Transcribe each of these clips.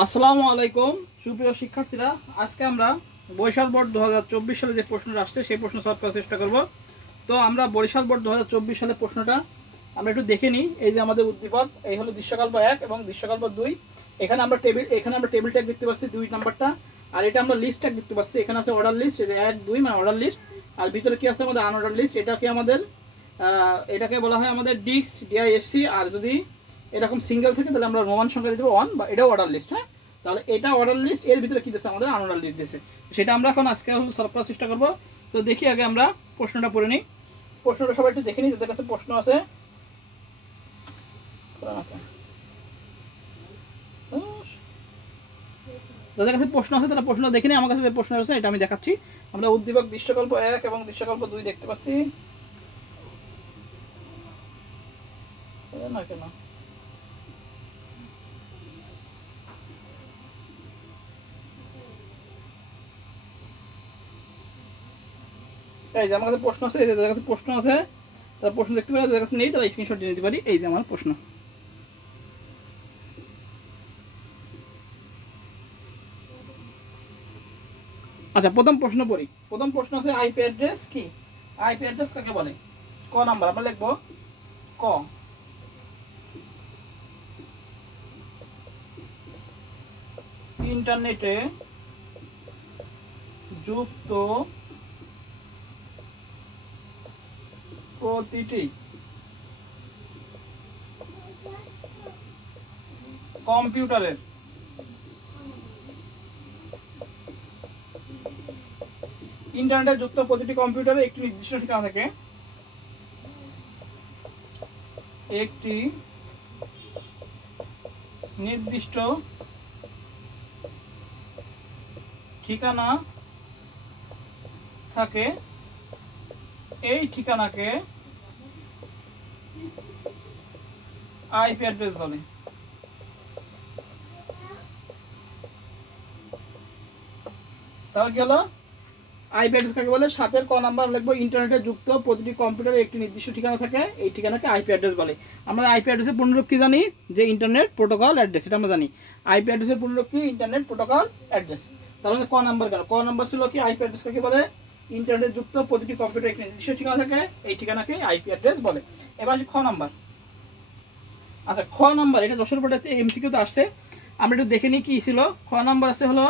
আসসালামু আলাইকুম। সুপ্রিয় শিক্ষার্থীরা, আজকে আমরা বরিশাল বোর্ড দু হাজার চব্বিশ সালে যে প্রশ্নটা আসছে, সেই প্রশ্ন সলভ করার চেষ্টা করব। তো আমরা বরিশাল বোর্ড দু সালে প্রশ্নটা আমরা একটু দেখে নিই। এই যে আমাদের উদ্দীপক, এই হলো দৃশ্যকল্প এক এবং দৃশ্যকল্প দুই। এখানে আমরা টেবিল, এখানে আমরা টেবিল ট্যাগ দেখতে পাচ্ছি দুই নাম্বারটা। আর এটা আমরা লিস্ট ট্যাগ দেখতে পাচ্ছি। এখানে আছে অর্ডার লিস্ট যে এক, দুই মানে অর্ডার লিস্ট। আর ভিতরে কি আছে আমাদের আনঅর্ডার লিস্ট? এটাকে আমাদের এটাকে বলা হয় আমাদের ডিক্স, ডিআইএসসি। আর যদি এরকম সিঙ্গেল থাকে তাহলে আমরা রোমান সংখ্যা দিতে ওয়ান বা এটাও অর্ডার লিস্ট হ্যাঁ? তাহলে এটা অর্ডার লিস্ট এর ভিতরে কি দিচ্ছে আমাদের? আনঅর্ডার লিস্ট দিচ্ছে সেটা আমরা এখন আজকে সলভ করার চেষ্টা করব। তো দেখি আগে আমরা প্রশ্নটা পড়ে নিই। প্রশ্নটা সবাই একটু দেখে নিই, যাদের কাছে প্রশ্ন আছে। যাদের কাছে প্রশ্ন আছে, তারা প্রশ্ন দেখে নিই আমার কাছে যে প্রশ্ন আছে এটা আমি দেখাচ্ছি। আমরা উদ্দীপক দৃশ্যকল্প এক এবং দৃশ্যকল্প দুই দেখতে পাচ্ছি। না কেন? এই যে আমার কাছে প্রশ্ন আছে কাছে প্রশ্ন আছে, তারা প্রশ্ন দেখতে পারে যাদের কাছে নেই, তারা স্ক্রিনশট দিয়ে নিতে পারি। এই যে আমার প্রশ্ন। আচ্ছা প্রথম প্রশ্ন পড়ি। প্রথম প্রশ্ন আছে আইপি অ্যাড্রেস কি? আইপি অ্যাড্রেস কাকে বলে? ক নাম্বার, আমরা লিখব। ক। ইন্টারনেটে যুক্ত প্রতিটি কম্পিউটারের ইন্টারনেটে যুক্ত প্রতিটি কম্পিউটারে একটি নির্দিষ্ট ঠিকানা থাকে। একটি নির্দিষ্ট ঠিকানা থাকে। এই ঠিকানাকে আইপি অ্যাড্রেস বলে। তাহলে কি হলো? আইপি অ্যাড্রেস কাকে বলে? সাতের ক নাম্বার লিখব, ইন্টারনেটে যুক্ত প্রতিটি কম্পিউটারে একটি নির্দিষ্ট ঠিকানা থাকে। এই ঠিকানাকে আইপি অ্যাড্রেস বলে। আমরা আইপি অ্যাড্রেসের পূর্ণরূপ কি জানি? যে ইন্টারনেট প্রোটোকল অ্যাড্রেস, এটা আমরা জানি। আইপি অ্যাড্রেসের পূর্ণরূপ কি? Internet protocol address. তাহলে ক নাম্বার কেন ক নাম্বার ছিল কি? আইপি অ্যাড্রেস কাকে বলে? ইন্টারনেট যুক্ত প্রতিটি কম্পিউটার একটি নির্দিষ্ট ঠিকানা থাকে, এই ঠিকানাকে আইপি অ্যাড্রেস বলে। এবার আসি খ নাম্বার আচ্ছা খ নাম্বার এটা যশোর বোর্ডে এমসিকিউতে আসছে। আমরা একটু দেখে নিই কি ছিল। খ নাম্বার আছে হলো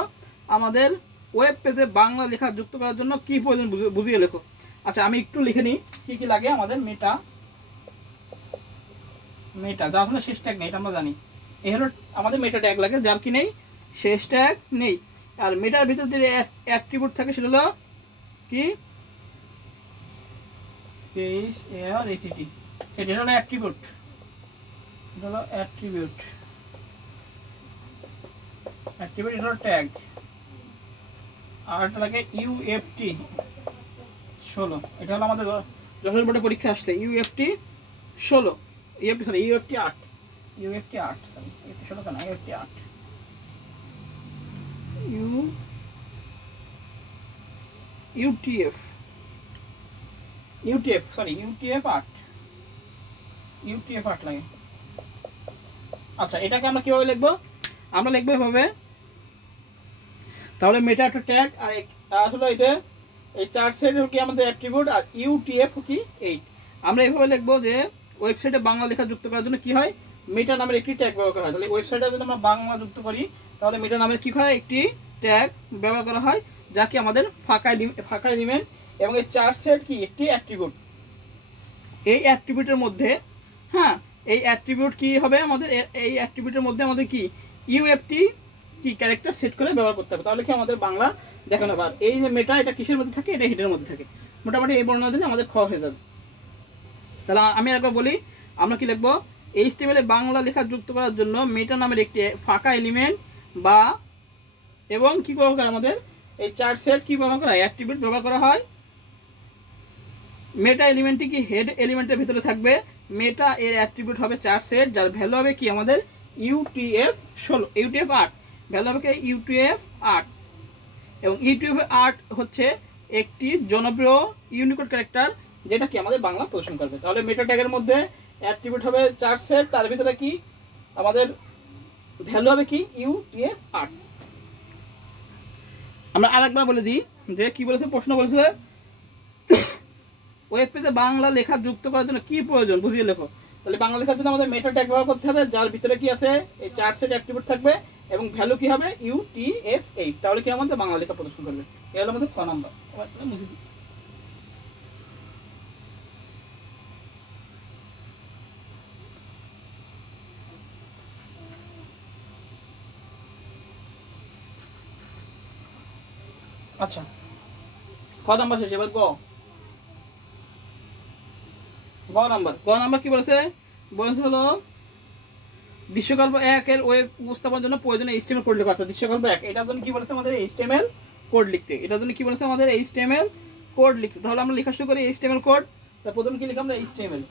আমাদের ওয়েব পেজে বাংলা লেখা যুক্ত করার জন্য কি প্রয়োজন বুঝিয়ে- লেখো। আচ্ছা আমি একটু লিখে নিই কি কি লাগে আমাদের মেটা মেটা যার হলো শেষ ট্যাগ নেই, এটা আমরা জানি। এই হলো আমাদের মেটা ট্যাগ লাগে, যার কি নেই, শেষ ট্যাগ নেই। আর মেটার ভিতর যে অ্যাট্রিবিউট থাকে, সেটা হলো কি? শেষ এর এসিটি সেটা হলো অ্যাট্রিবিউট এটা হলো অ্যাট্রিবিউট অ্যাট্রিবিউট এটা হলো ট্যাগ আর একটা লাগে ইউএফটি ষোলো। এটা হলো আমাদের যশোর বোর্ডে পরীক্ষা আসছে। ইউএফটি ষোলো। ইউএফটি সরি ইউএফটি আট। ইউএফটি আট সরি ইউএফটি ষোলো কেন? ইউএফটি আট। U UTF UTF sorry UTF আট ইউটিএফ আট লাগে। আচ্ছা এটাকে আমরা কীভাবে লিখব? আমরা লিখব এভাবে। তাহলে মেটা একটা ট্যাগ আর হলো এটা, এই চার সেট কি আমাদের অ্যাট্রিবিউট আর ইউটিএফ কি এইট আমরা এভাবে লিখব যে ওয়েবসাইটে বাংলা লেখা যুক্ত করার জন্য কি হয়? মেটা নামের একটি ট্যাগ ব্যবহার করা হয়। তাহলে ওয়েবসাইটে যদি আমরা বাংলা যুক্ত করি, তাহলে মেটা নামের কি হয়? একটি ট্যাগ ব্যবহার করা হয়। যাকে আমাদের ফাঁকা ফাঁকা এলিমেন্ট এবং এই চার সেট কি? একটি অ্যাট্রিবিউট এই অ্যাট্রিবিউটের মধ্যে হ্যাঁ এই অ্যাট্রিবিউট কি হবে আমাদের? এই অ্যাট্রিবিউটের মধ্যে আমাদের কি? ইউএফটি কি ক্যারেক্টার সেট করে ব্যবহার করতে হবে। তাহলে কি আমাদের বাংলা দেখানো হবে এই যে মেটা এটা কিসের মধ্যে থাকে? এটা হিটের মধ্যে থাকে। মোটামুটি এই বর্ণনা দিলে আমাদের খ হয়ে যাবে। তাহলে আমি একবার বলি, আমরা কি লিখব? এ বাংলা লেখা যুক্ত করার জন্য মেটা নামের একটি ফাঁকা এলিমেন্ট বা, এবং কি ব্যবহার করে আমাদের? এই চার সেট কি ব্যবহার করা হয়? অ্যাট্রিবিউট ব্যবহার করা হয়। মেটা এলিমেন্টটি কি? হেড এলিমেন্টের ভিতরে থাকবে। মেটা এর অ্যাট্রিবিউট হবে চার সেট যার ভ্যালু হবে কি? আমাদের ইউটিএফ ষোলো ইউটিএফ আট। ভ্যালু হবে কি? ইউটিএফ আট। এবং ইউটিএফ আট হচ্ছে একটি জনপ্রিয় ইউনিকোড ক্যারেক্টার যেটা কি? আমাদের বাংলা প্রদর্শন করবে। তাহলে মেটা ট্যাগের মধ্যে অ্যাট্রিবিউট হবে চার সেট তার ভিতরে কি? আমাদের ভ্যালু হবে কি? ইউ টি এফ আট। আমরা আরেকবার বলে দিই যে কি বলেছে, প্রশ্ন বলেছে ওয়েব পেজে বাংলা লেখা যুক্ত করার জন্য কি প্রয়োজন? বুঝিয়ে লেখো। তাহলে বাংলা লেখার জন্য আমাদের মেটা ট্যাগ ব্যবহার করতে হবে, যার ভিতরে কি আছে, এই চার সেট অ্যাক্টিভেট থাকবে, এবং ভ্যালু কি হবে? ইউ টি এফ এইট তাহলে কি আমাদের বাংলা লেখা প্রদর্শন করবে? এ হলো আমাদের ক নম্বর মুছে দিই। আচ্ছা। ক নাম্বার শেষ, এবার গ। গ নাম্বার। গ নাম্বার কি বলেছে? বলেছে হলো, দৃশ্যকল্প এক এর ওয়েব উপস্থাপনের জন্য প্রয়োজনীয় এইচটিএমএল কোড লেখা। আছে দৃশ্যকল্প এক, এটার জন্য কি বলেছে আমাদের এইচটিএমএল কোড লিখতে? এটার জন্য কি বলেছে আমাদের এইচটিএমএল কোড লিখতে? তাহলে আমরা লেখা শুরু করি এইচটিএমএল কোড তা প্রথমে কি লিখি আমরা? এইচটিএমএল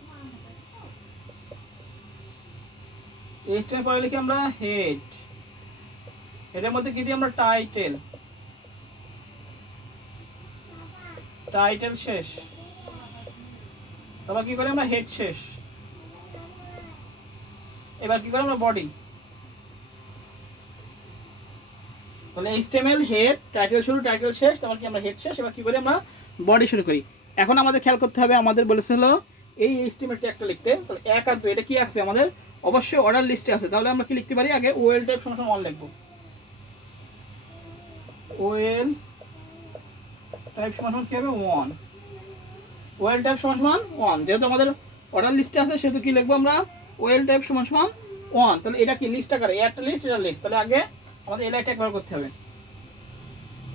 এইচটিএমএল পরে লিখি আমরা হেড এটার মধ্যে কি দিই আমরা টাইটেল টাইটেল শেষ। তারপর কি করি আমরা? হেড শেষ। এবার কি করি আমরা? বডি তাহলে এইচটিএমএল হেড টাইটেল শুরু টাইটেল শেষ, তারপর কি আমরা? হেড শেষ। এবার কি করি আমরা? বডি শুরু করি। এখন আমাদের খেয়াল করতে হবে, আমাদের বলেছিল এই এইচটিএমএল ট্যাগটা লিখতে। তাহলে এক আর দুই, এটা কি আছে আমাদের? অবশ্যই অর্ডার লিস্টে আছে। তাহলে আমরা কি লিখতে পারি? আগে ওয়েল টাইপ সমান সমান অন লিখব। ওয়েল টাইপ যেহেতু আমাদের অর্ডার লিস্টে আছে, সেহেতু কি লিখব আমরা? ওয়েল টাইপ সমান সমান ওয়ান তাহলে এটা কি লিস্ট আকারে? একটা লিস্ট এটা লিস্ট তাহলে আগে আমাদের এলআই ট্যাগ ব্যবহার করতে হবে।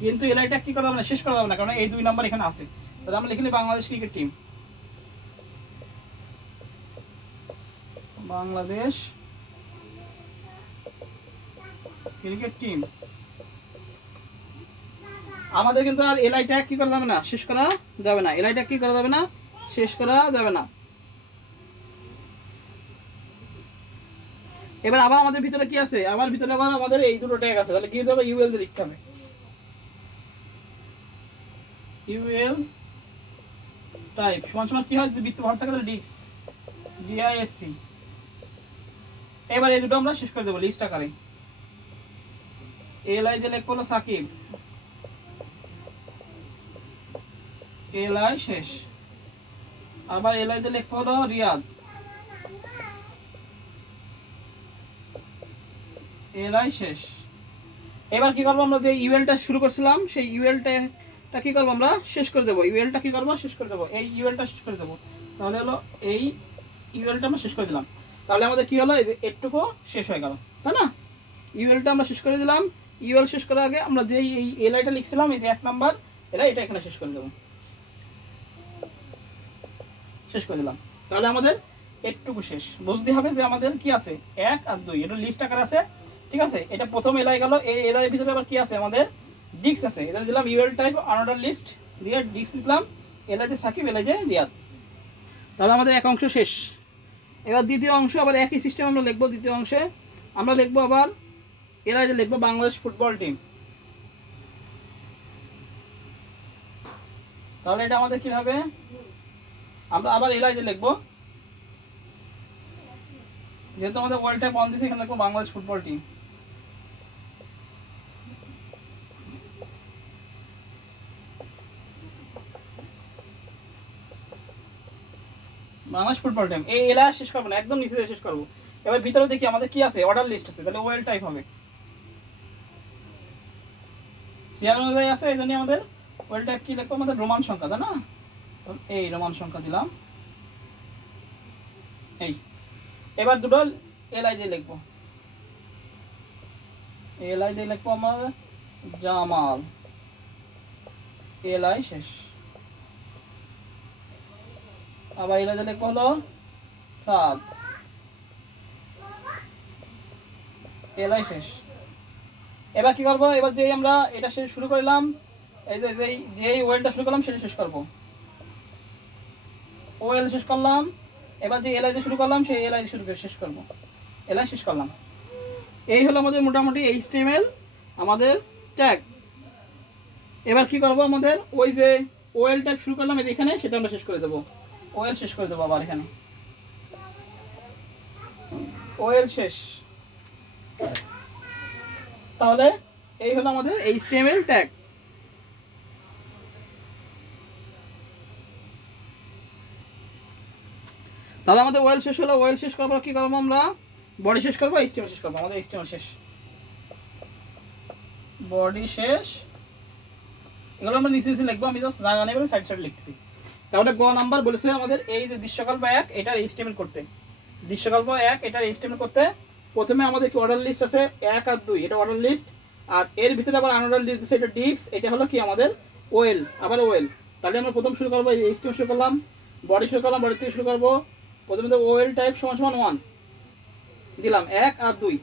কিন্তু এলআই ট্যাগ কি করা না? শেষ করা যাবে না, কারণ এই দুই নাম্বার এখানে আছে। তাহলে আমরা লিখলি Bangladesh cricket team Bangladesh cricket team আমাদের কিন্তু আর এলআই ট্যাগ কি করা যাবে না? শেষ করা যাবে না। এলআই ট্যাগ কি করা যাবে না? শেষ করা যাবে না। এবার আবার আমাদের ভিতরে কি আছে? আমার ভিতরে আবার আমাদের এই দুটো ট্যাগ আছে। তাহলে কি হবে? ইউএল দিয়ে লিখতে হবে। ইউএল টাইপ সমান সমান কি হয়? যদি বৃত্ত ভর থাকে, তাহলে ডিক্স ডিআইএসসি এবার এই দুটো আমরা শেষ করে দেবো। লিস্ট আকারে। এল আই দিয়ে হলো সাকিব। এল আই শেষ। আবার এল আই দিয়ে লিখব হলো রিয়াদ। এল আই শেষ। এবার কি করব আমরা যে ইউএলটা শুরু করছিলাম, সেই ইউএলটা কি করব আমরা? শেষ করে দেবো। ইউএলটা কি করব? শেষ করে দেবো। এই ইউএলটা শেষ করে দেবো। তাহলে হলো এই ইউএলটা আমরা শেষ করে দিলাম। তাহলে আমাদের কি হলো? এটুকু শেষ হয়ে গেল। তাই না? ইউএলটা আমরা শেষ করে দিলাম। ইউএল শেষ করার আগে আমরা যেই এই এলআইটা লিখছিলাম, এই যে এক নাম্বার এলা এটা এখানে শেষ করে দেবো। শেষ করে দিলাম। তাহলে আমাদের এটুকু শেষ। বুঝতে হবে যে আমাদের কি আছে? এক আর দুই। এটা লিস্ট আকার আছে। ঠিক আছে? এটা প্রথম এলাই গেল। এই এলাই ভিতরে আবার কি আছে? আমাদের ডিক্স আছে। এটা দিলাম ইউএল টাইপ আনাদার লিস্ট দিয়ে ডিক্স লিখলাম এলাইতে সাকিব, এলাইতে রিয়াদ। তাহলে আমাদের এক অংশ শেষ। এবার দ্বিতীয় অংশ, আবার একই সিস্টেম আমরা লিখব দ্বিতীয় অংশে। আমরা লিখব আবার এলাইতে লিখব বাংলাদেশ ফুটবল টিম তাহলে এটা আমাদের কি হবে? আমরা আবার এলাইতে লিখব। যেহেতু আমাদের ওয়ার্ল্ড টাইপ অন দিছে, এখানে লিখব Bangladesh football team Bangladesh football team এই এলা শেষ করব না, একদম নিচে শেষ করব। এবার ভিতরে দেখি আমাদের কি আছে অর্ডার লিস্ট আছে, তাহলে ওয়েল টাইপ হবে। সিয়ার অনুযায়ী আছে, এই জন্য আমাদের ওয়েল টাইপ কি লিখব? আমাদের রোমান সংখ্যা, তাই না? এই রোমান সংখ্যা দিলাম। এই। এবার দুটো এল আই দিয়ে লিখব। এল আই দিয়ে লিখব আমার জামাল। এল আই শেষ। আবার এল আই দিয়ে লিখব হলো সাদ। এল আই শেষ। এবার কি করব? এবার যে আমরা এটা শুরু করলাম, এই যে, যেই যেই ওয়েলটা শুরু করলাম, সেটা শেষ করব। ওয়েল শেষ করলাম। এবার যে এলআই শুরু করলাম, সেই এলআই শুরু করে শেষ করব। এলআই শেষ করলাম। এই হলো আমাদের মোটামুটি এইচটিএমএল আমাদের ট্যাগ এবার কি করব আমাদের? ওই যে ওয়েল ট্যাগ শুরু করলাম এখানে, সেটা আমরা শেষ করে দেবো। ওয়েল শেষ করে দেবো আবার এখানে। ওয়েল শেষ। তাহলে এই হলো আমাদের এইচটিএমএল ট্যাগ তাহলে আমাদের ওয়েল শেষ হলো ওয়েল শেষ পর কি করব আমরা? বডি শেষ করব এইচটিএমএল শেষ করব, আমাদের এইচটিএমএল শেষ। বডি শেষ। এগুলো আমরা নিচে নিচে লিখব, আমি জাস্ট রাগা নেই সাইড সাইড লিখতেছি। তাহলে গ নাম্বার বলেছে আমাদের এই যে দৃশ্যকল্প এক এটার এইচটিএমএল করতে। দৃশ্যকল্প এক এটার এইচটিএমএল করতে। প্রথমে আমাদের কি অর্ডার লিস্ট আছে? এক আর দুই, এটা অর্ডার লিস্ট আর এর ভিতরে আবার আনঅর্ডার লিস্ট দিচ্ছে এটা ডিস্ক এটা হলো কি আমাদের ওয়েল আবার ওয়েল তাহলে আমরা প্রথম শুরু করব এইচটিএমএল শুরু করলাম বডি শুরু করলাম বডি থেকে শুরু করব। প্রথমে তো ওয়েল টাইপ সমান সমান ওয়ান দিলাম এক আর দুই।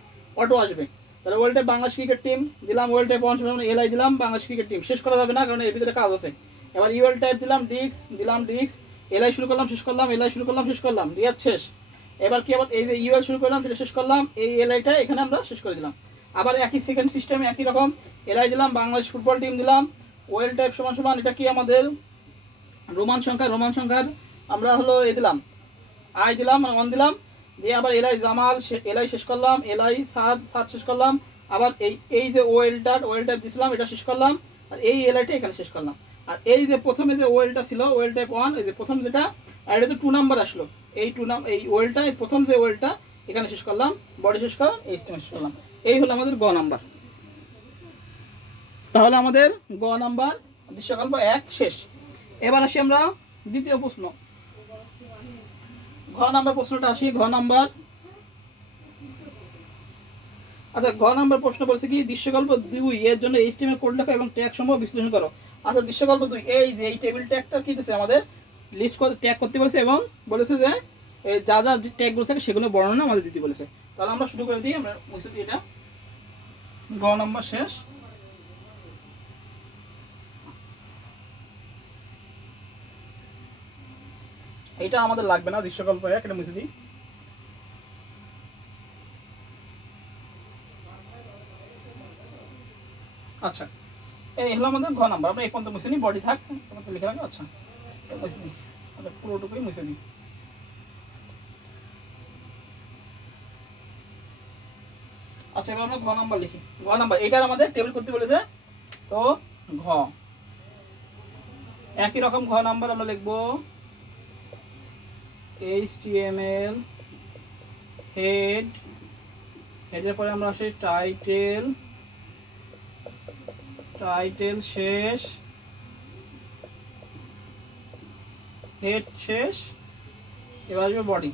অটো আসবে। তাহলে OL type Bangladesh cricket team দিলাম ওয়েল টাইপ ওয়ান সমান এলআই দিলাম, বাংলাদেশ ক্রিকেট টিম শেষ করা যাবে না, কারণ এর ভিতরে কাজ আছে। এবার ইউএল টাইপ দিলাম ডিক্স দিলাম ডিক্স এলআই শুরু করলাম, শেষ করলাম এলআই শুরু করলাম, শেষ করলাম রিয়াদ শেষ। এবার কি আবার এই যে ইউএল শুরু করলাম, সেটা শেষ করলাম, এই এলআইটা এখানে আমরা শেষ করে দিলাম। আবার একই সেকেন্ড সিস্টেম একই রকম। এলআই দিলাম, বাংলাদেশ ফুটবল টিম দিলাম। ওয়েল টাইপ সমান সমান, এটা কি আমাদের? রোমান সংখ্যা, রোমান সংখ্যার আমরা হলো এ দিলাম। আই দিলাম মানে ওয়ান দিলাম, দিয়ে আবার এলআই জামাল এলআই শেষ করলাম, এলআই সাদ সাদ শেষ করলাম, আবার এই এই যে ওয়েলটা ওয়েলটা দিছিলাম, এটা শেষ করলাম, আর এই এলআইটা এখানে শেষ করলাম। আর এই যে প্রথমে যে ওয়েলটা ছিল, ওয়েল টাইপ ওয়ান, এই যে প্রথম যেটা, আর এটা তো টু নাম্বার আসলো, এই টু নাম, এই ওয়েলটা, এই প্রথম যে ওয়েলটা, এখানে শেষ করলাম বডি শেষ করলাম এই স্টেম শেষ করলাম। এই হলো আমাদের গ নাম্বার। তাহলে আমাদের গ নাম্বার, দৃশ্যকল্প এক, শেষ। এবার আসি আমরা দ্বিতীয় প্রশ্ন। ঘ নাম্বার প্রশ্নটা আসি ঘ নাম্বার। আচ্ছা ঘ নাম্বার প্রশ্ন বলছে কি, দৃশ্যকল্প দুই এর জন্য এই এইচটিএমএল কোড লেখো এবং ট্যাগ সম্ভব বিশ্লেষণ করো। আচ্ছা দৃশ্যকল্প দুই, এই যে এই টেবিল ট্যাগটা কি দিচ্ছে আমাদের? লিস্ট করে ট্যাগ করতে বলেছে এবং বলেছে যে যা যা যে ট্যাগগুলো থাকে সেগুলো বর্ণনা আমাদের দিতে বলেছে। তাহলে আমরা শুরু করে দিই, আমরা এটা। গ নাম্বার শেষ। এটা আমাদের লাগবে না, দৃশ্যকল্প এক, এটা মুছে দিই। আচ্ছা এই হলো আমাদের ঘ নাম্বার। আমরা এই পর্যন্ত মুছে নিই বডি থাক। তোমার লিখে রাখো আচ্ছা। মুছে দিই। আচ্ছা পুরোটুকুই মুছে দিই আচ্ছা এবার আমরা ঘ নাম্বার লিখি। ঘ নাম্বার এটার আমাদের টেবিল করতে বলেছে। তো, ঘ। একই রকম ঘ নাম্বার আমরা লিখব। HTML হেড হেডের পরে আমরা আসি টাইটেল টাইটেল শেষ হেড শেষ, এবার আসবে বডি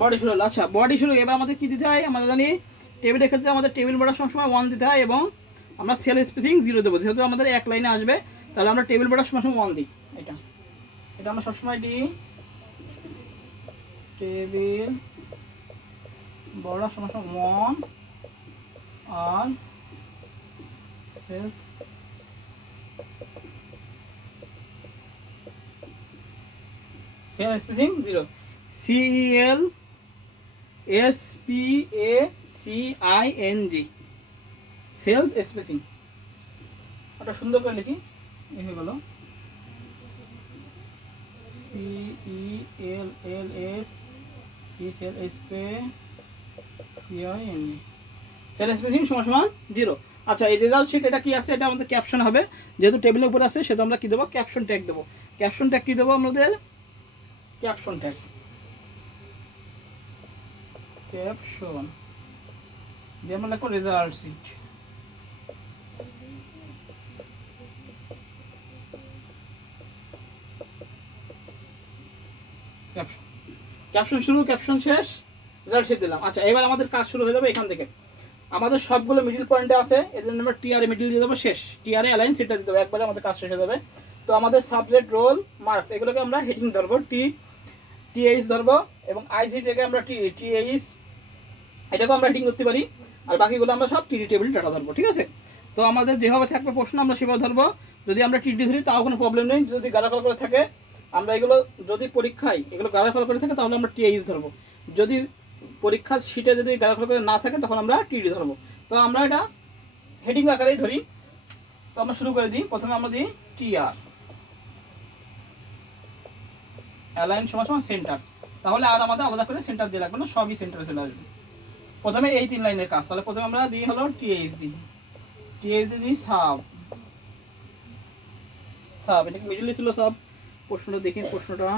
বডি শুরু আচ্ছা বডি শুরু, এবার আমাদের কি দিতে হয়? আমরা জানি টেবিলের ক্ষেত্রে আমাদের টেবিল বড়ার সময় ওয়ান দিতে হয় এবং আমরা সেল স্পেসিং জিরো দেবো। যেহেতু আমাদের এক লাইনে আসবে, তাহলে আমরা টেবিল বড়ার সময় ওয়ান দিই, এটা। এটা আমরা সবসময় দিই। টেবিল, বড় সমস্যা one, R cells. Cell spacing zero. CL S P A C I N G cells spacing. ওটা সুন্দর করে লিখি। এই হয়ে গেল। C E L L S E cell S P C I N cell spacing সমান সমান জিরো আচ্ছা এই রেজাল্ট শিট এটা কি আছে? এটা আমাদের ক্যাপশন হবে। যেহেতু টেবিলের উপর আছে সেটা আমরা কি দেবো? ক্যাপশন ট্যাগ দেবো। ক্যাপশন ট্যাগ কি দেবো আমাদের? ক্যাপশন ট্যাগ ক্যাপশন দিয়ে আমরা রেজাল্ট শিট ক্যাপশন শুরু ক্যাপশন শেষ রেজাল্ট শিট দিলাম। আচ্ছা এবার আমাদের কাজ শুরু হয়ে যাবে এখান থেকে। আমাদের সবগুলো মিডিল পয়েন্টে আছে, এদের আমরা টিআরএ মিডিল দিয়ে দেবো, শেষ। টিআরএ অ্যালাইন সেটা দিতে হবে একবারে আমাদের কাজ শেষ হয়ে যাবে। তো আমাদের সাবজেক্ট রোল মার্কস এগুলোকে আমরা হেডিং ধরবো টি টিএইচ ধরবো, এবং আইসিটিকে আমরা টি টিএইচ এটাকেও আমরা হেডিং করতে পারি, আর বাকিগুলো আমরা সব টিডি টেবিল ডাটা ধরবো, ঠিক আছে? তো আমাদের যেভাবে থাকবে প্রশ্ন, আমরা সেভাবে ধরবো। যদি আমরা টিডি ধরি, তাও কোনো প্রবলেম নেই। যদি গালাফল করে থাকে আমরা এগুলো যদি পরীক্ষায়, এগুলো গালাফল করে থাকে, তাহলে আমরা টিএইচ ধরবো। যদি পরীক্ষার শিটে যদি গালাফল করে না থাকে, তখন আমরা টিডি ধরবো। তো আমরা এটা হেডিং আকারেই ধরি। তো আমরা শুরু করে দিই। প্রথমে আমরা দিই টিআর অ্যালাইন সমান সমান সেন্টার তাহলে আর আমাদের আলাদা করে সেন্টার দিয়ে রাখবে না, সবই সেন্টারে চলে আসবে। প্রথমে এই তিন লাইনের কাজ। তাহলে প্রথমে আমরা দিই হলো টিএইচ দিই টিএইচ দিই সাব সাব এটা মিডলে ছিল সব প্রশ্নটা দেখি, প্রশ্নটা।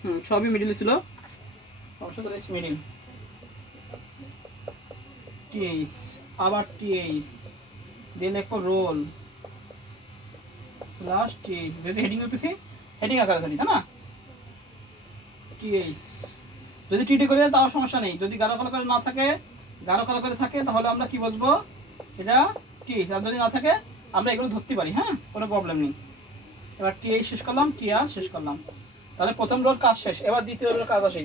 হুম, সবই মিডলে ছিল? করে মিডিল টিএইচ আবার টিএইচ দিয়ে লিখব রোল স্ল্যাশ টিএইচ যেহেতু হেডিং করতেছি হেডিং আকারে ধরি, তাই না? টিএইচ যদি টিটি করে তাও সমস্যা নেই। যদি গাঢ় কালো করে না থাকে, গাঢ় কালো করে থাকে, তাহলে আমরা কি বলব এটা টিএইচ আর যদি না থাকে আমরা এগুলো ধরতে পারি হ্যাঁ? কোনো প্রবলেম নেই। এবার টিএইচ শেষ করলাম টিআর শেষ করলাম। তাহলে প্রথম রোর কাজ শেষ, এবার দ্বিতীয় রোল কাজ আসে।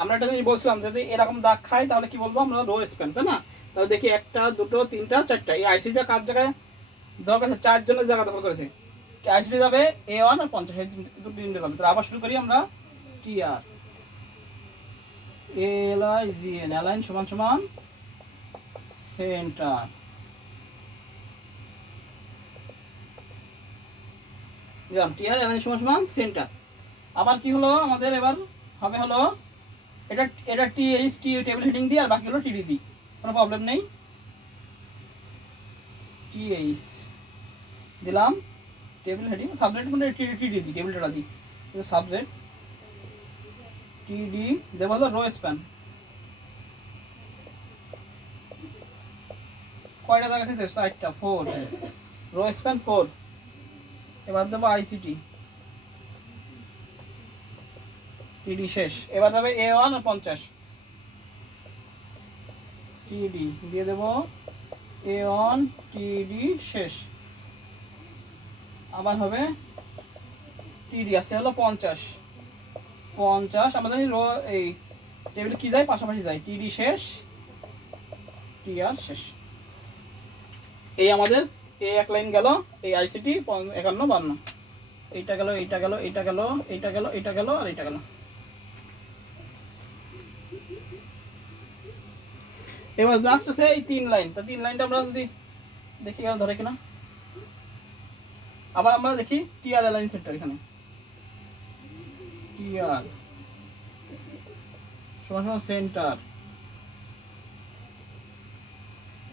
আমরা একটা জিনিস বলছিলাম যদি এরকম দাগ খাই তাহলে কি বলব? আমরা রো স্প্যান তাই না? তাহলে দেখি একটা, দুটো, তিনটা, চারটা। এই আইসিটা কার জায়গায়? দরকার চারজনের জায়গা দখল করেছে। আইসিটি যাবে এ ওয়ান আর পঞ্চাশ দুটো তিনটে যাবে তাহলে আবার শুরু করি আমরা TR L I G N align সমান সমান সেন্টার দিলাম টিআর অ্যালাইন সমান সমান সেন্টার আবার কি হলো আমাদের এবার? হবে হলো, এটা এটা T H T table heading দিই আর বাকি হলো টিডি দিই কোনো প্রবলেম নেই। টি এইচ দিলাম। টেবিল হেডিং সাবজেক্ট মানে টিডি টিডি দিই। টেবিলটা দিই সাবজেক্ট টিডি দেবো হলো রো স্প্যান কয়টা জায়গা আছে? চারটা ফোর রো স্প্যান ফোর এবার দেবো আইসিটি টিডি শেষ। এবার যাবে এ ওয়ান আর পঞ্চাশ। টিডি দিয়ে দেবো এ ওয়ান টিডি শেষ। আবার হবে টিডি আছে হলো পঞ্চাশ। পঞ্চাশ আমাদের এই টেবিলে কি যায়? পাশাপাশি যায়। টিডি শেষ। টিআর শেষ। এই আমাদের এই এক লাইন গেল, এই আইসিটি একান্ন বান্ন। এইটা গেল এইটা গেল এইটা গেল এইটা গেল এইটা গেল আর এইটা গেল। এবার জাস্ট আছে এই তিন লাইন। তা তিন লাইনটা আমরা যদি দেখি ধরে কিনা। আবার আমরা দেখি টিআর লাইন সেন্টার এখানে। টিআর। সেন্টার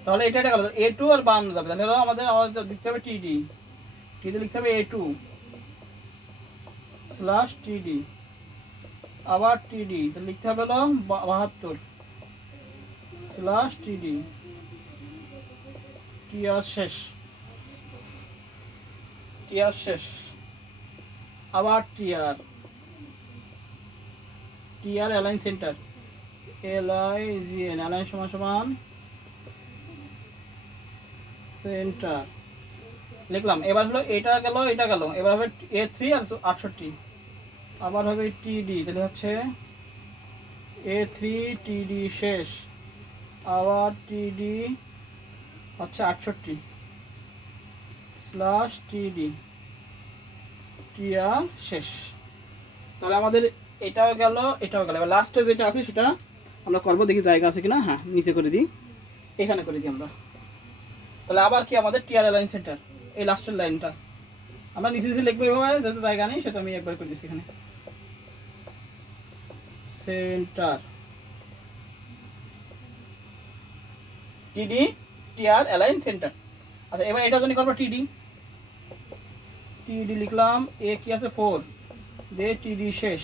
তাহলে এটা এটা গেল এ টু আর বান্ন যাবে। তাহলে হলো আমাদের আমাদের লিখতে হবে টিডি টিডি লিখতে হবে এ টু স্ল্যাশ টিডি আবার টিডি লিখতে হবে হলো বাহাত্তর স্ল্যাশ টিডি টিআর শেষ। টিআর শেষ। আবার TR TR align centre L I G N align সমান সমান সেন্টার। লিখলাম, এবার হলো এটা গেল এটা গেল। এবার হবে এ থ্রি আর আটষট্টি। আবার হবে টিডি তাহলে হচ্ছে এ থ্রি টিডি শেষ। আবার টিডি হচ্ছে আটষট্টি। স্ল্যাশ টিডি টিআর শেষ। তাহলে আমাদের এটাও গেল এটাও গেল। এবার লাস্টে যেটা আছে সেটা আমরা করব, দেখি জায়গা আছে কিনা। হ্যাঁ নিচে করে দিই। এখানে করে দিই আমরা। তাহলে আবার কি আমাদের টিআর লাইন সেন্টার? এই লাস্টের লাইনটা। আমরা নিচে নিচে লিখব এভাবে, যেহেতু জায়গা নেই সেটা আমি একবার করে এখানে। সেন্টার। টিডি, টিআর, অ্যালাইন, সেন্টার। আচ্ছা এবার এটা জন্য করব টিডি। টিডি লিখলাম, এ কি আছে? ফোর দে, টিডি শেষ।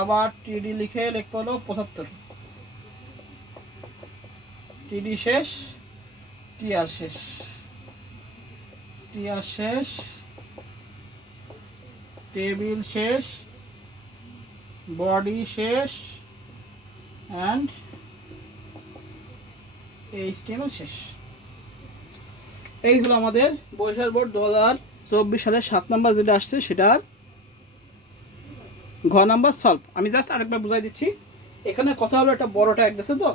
আবার টিডি লিখে লিখব হলো পঁচাত্তর। টিডি শেষ। টিআর শেষ। টিআর শেষ। টেবিল শেষ। বডি শেষ। অ্যান্ড এইচটিএমএল শেষ। এই হলো আমাদের বৈশাখ বোর্ড দু হাজার চব্বিশ সালের সাত নম্বর যেটা আসছে, সেটার ঘ নাম্বার সলভ আমি জাস্ট আরেকবার বুঝাই দিচ্ছি। এখানে কথা হলো একটা বড় ট্যাগ দিচ্ছে তো?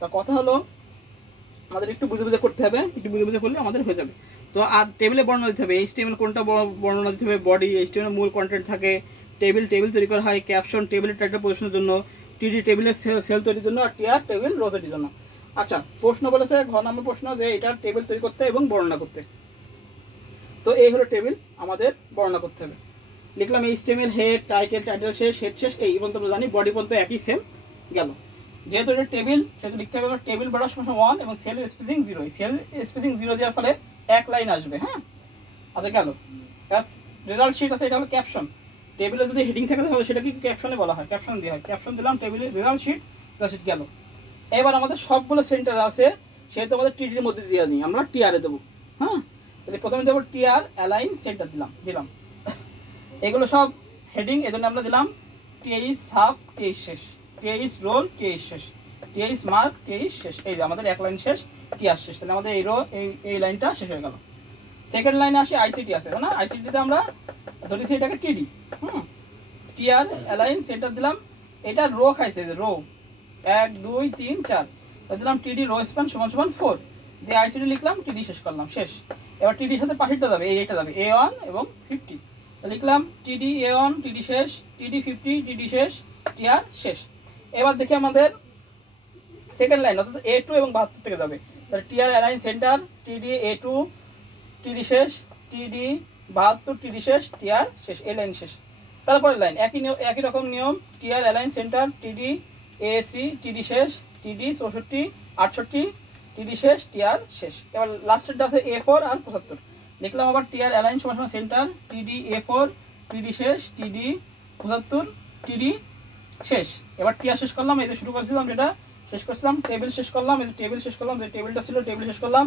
তা কথা হলো আমাদের একটু বুঝে বুঝে করতে হবে, একটু বুঝে বুঝে করলে আমাদের হয়ে যাবে। তো আর টেবিলে বর্ণনা দিতে হবে এইচটিএমএল কোনটা বর্ণনা দিতে হবে বডি এইচটিএমএল মূল কন্টেন্ট থাকে টেবিল টেবিল তৈরি করা হয় ক্যাপশন টেবিলের টাইটেল পজিশনের জন্য টিডি টেবিলের সেল তৈরির জন্য, আর টিআর টেবিল রো তৈরির জন্য। আচ্ছা প্রশ্ন বলেছে, ঘ নম্বর প্রশ্ন যে এটার টেবিল তৈরি করতে এবং বর্ণনা করতে। তো এই হলো টেবিল আমাদের বর্ণনা করতে হবে। লিখলাম এই স্টেমের হেড টাইটেল টাইটেল শেষ হেড শেষ, এই পর্যন্ত আমরা জানি বডি পর্যন্ত একই সেম গেল। যেহেতু এটা টেবিল সেহেতু লিখতে হবে টেবিল বড়ার সময় ওয়ান এবং সেলের spacing zero cell spacing zero দেওয়ার ফলে এক লাইন আসবে হ্যাঁ? আচ্ছা গেল। রেজাল্ট শিট আছে, এটা হলো ক্যাপশন টেবিলে যদি হেডিং থাকে, তাহলে সেটা কি ক্যাপশনে বলা হয়? ক্যাপশন দেওয়া হয়। ক্যাপশন দিলাম টেবিলে রেজাল্ট শিট রেজাল্ট শিট গেল। এবার আমাদের সবগুলো সেন্টার আছে, সেহেতু আমাদের টিডির মধ্যে দিয়ে দিই আমরা টিআরে দেবো হ্যাঁ? তাহলে প্রথমে দেবো টিআর অ্যালাইন সেন্টার দিলাম দিলাম। এগুলো সব হেডিং এজন্য আমরা দিলাম টিএইচ সাব টিএইচ শেষ। টিএইচ রোল টিএইচ শেষ। টিএইচ মার্ক টিএইচ শেষ। এই যে আমাদের এক লাইন শেষ টিআর শেষ। তাহলে আমাদের এই রো এই এই লাইনটা শেষ হয়ে গেল। সেকেন্ড লাইনে আসি আইসিটি আছে না? আইসিটিতে আমরা ধরেছি এটাকে টিডি হুম? টিআর অ্যালাইন সেন্টার দিলাম। এটা রো খাইছে রো এক, দুই, তিন, চার। দিলাম টিডি রো স্প্যান সমান সমান ফোর দিয়ে আইসিটি লিখলাম টিডি শেষ করলাম, শেষ। এবার টিডির সাথে পাশেরটা যাবে, এই এটা যাবে এ ওয়ান এবং ফিফটি লিখলাম টিডি এ ওয়ান টিডি শেষ টিডি ফিফটি টিডি শেষ টিআর শেষ। এবার দেখি আমাদের সেকেন্ড লাইন অর্থাৎ এ টু এবং বাহাত্তর থেকে যাবে তাহলে টিআর অ্যালাইন সেন্টার টিডি এ টু টিডি শেষ টিডি বাহাত্তর টিডি শেষ টিআর শেষ এ লাইন শেষ তারপরে লাইন একই একই রকম নিয়ম টিআর অ্যালাইন সেন্টার টিডি এ থ্রি টিডি শেষ টিডি চৌষট্টি আটষট্টি টিডি শেষ টিআর শেষ এবার লাস্টেরটা আছে এ ফোর আর পঁচাত্তর লিখলাম আবার টিআর অ্যালাইন সমান সেন্টার টিডি এ ফোর টিডি শেষ টিডি পঁচাত্তর টিডি শেষ। এবার টিয়া শেষ করলাম, এই যে শুরু করেছিলাম যেটা, শেষ করছিলাম টেবিল শেষ করলাম, এই টেবিল শেষ করলাম, যে টেবিলটা ছিল টেবিল শেষ করলাম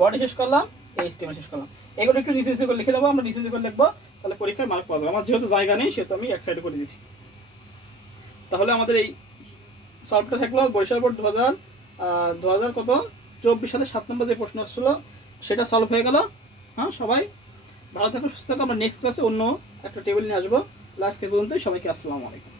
বডি শেষ করলাম, এই স্টেমে শেষ করলাম। এগুলো একটু নিচে নিচে করে লিখে দেবো, আমরা নিচে নিচে করে লিখব, তাহলে পরীক্ষায় মার্ক পাওয়া যাবে। আমার যেহেতু জায়গা নেই, সেহেতু আমি এক সাইডে করে দিচ্ছি তাহলে আমাদের এই সলভটা থাকল বরিশাল বোর্ড দু হাজার দু হাজার কত? চব্বিশ সালে সাত নম্বর যে প্রশ্ন আসছিল, সেটা সলভ হয়ে গেল। হ্যাঁ সবাই ভালো থাকো, সুস্থ থাকো। আমরা নেক্সট ক্লাসে অন্য একটা টেবিল নিয়ে আসব। লাস্ট পর্যন্তই, সবাইকে আসসালামু আলাইকুম।